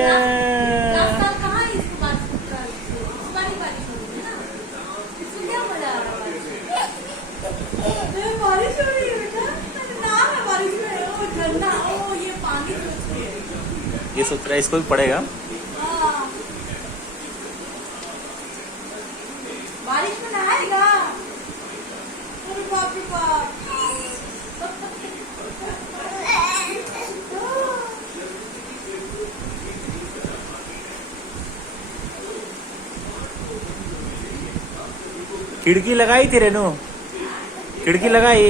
गया। कहाँ है इसके बाद तुम्हारी बारिश हो रही है ना, इसमें क्या मजा आ रहा है। बारिश हो रही है बेटा, नाम है बारिश में, ओ झरना, ओ ये पानी सोच के ये सोच रहा है इसको भी पड़ेगा। बारिश में नहाएगा। अरे बाप रे बाप। खिड़की लगाई थी रेनू, खिड़की लगाई।